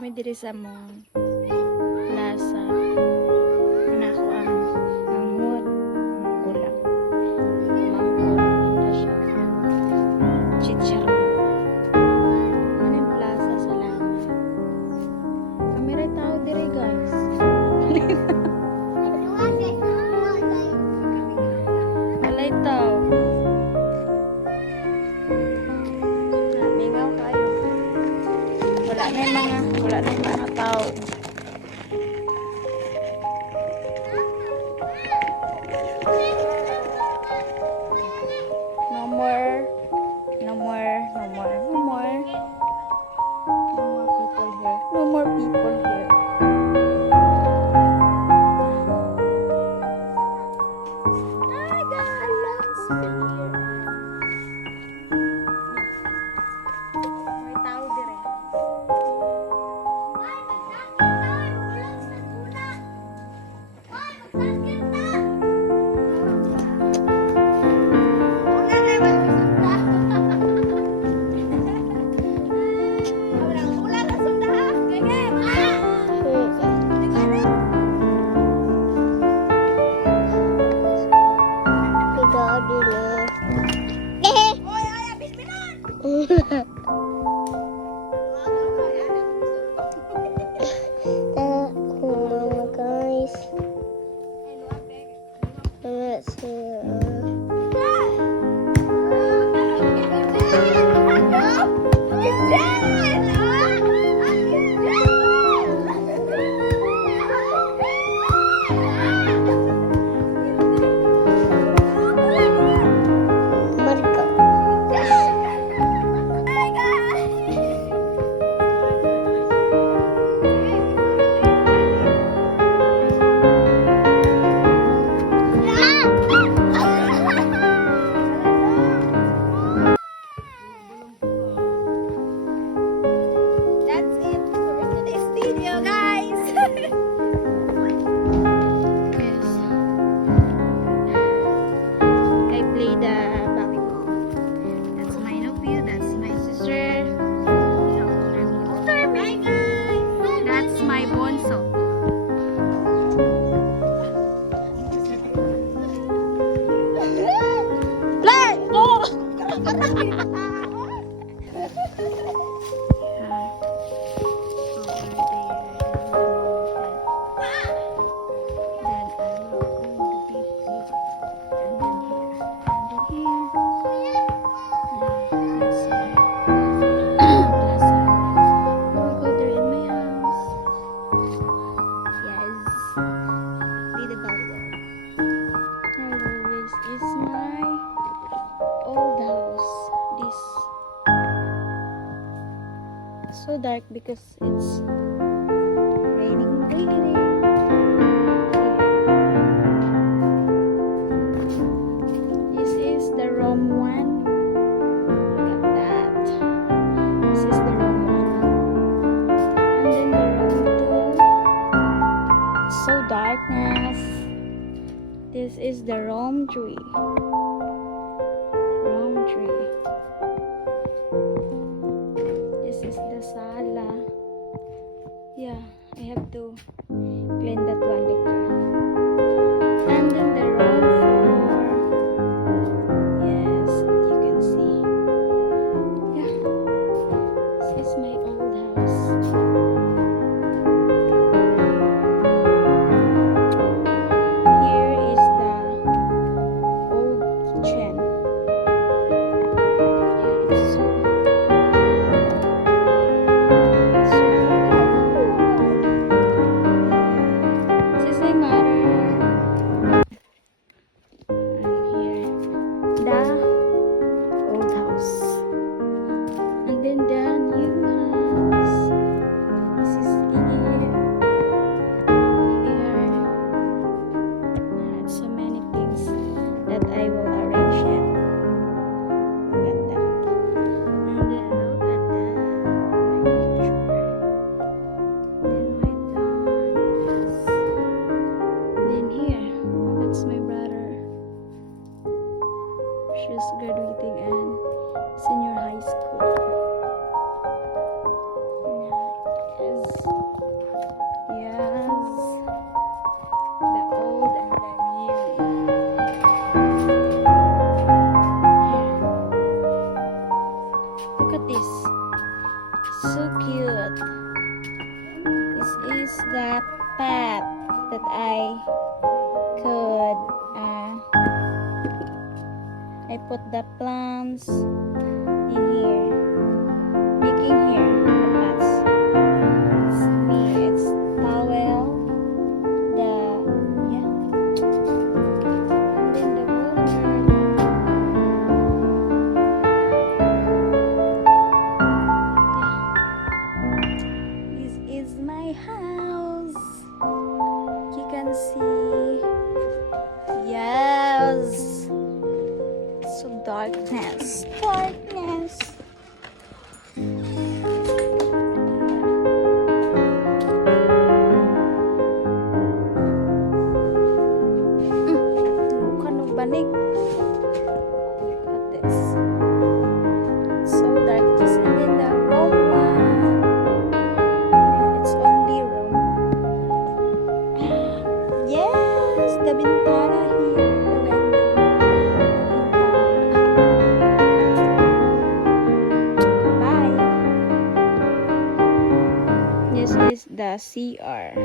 Kami diri sa mong plaza. Nako ang mood kulang. Mangkot na siya. Chicharon. Maning plaza sa langit. Kami rin tao diri guys. Walay tao. Mingaw kayo. Wala na yung mga tao. No more people here. No more people here. Hi guys! May tao dire. Guys, let's That's it for today's video, guys. Yes. I play the volleyball. That's my nephew. That's my sister. That's my bonso. Play! Oh! So dark because it's raining. This is the room 1. Look at that. This is the room 1. And then the room 2. So darkness. This is the room 3. Room 3. This is the sala. Yeah, I have to clean that one later. And then the room 4. Yes, you can see. Yeah, this is my old house. Here is the old kitchen. is the path that I could I put the plants in here, making here the pots. It's me, it's towel, the yeah, and then the water. This is my house. You can see. Yes. So darkness. Darkness. Bukan ng banig. Look at this. So darkness. And then the room one. It's only room. Yes, the bintana here. The window. Bye. This is the CR.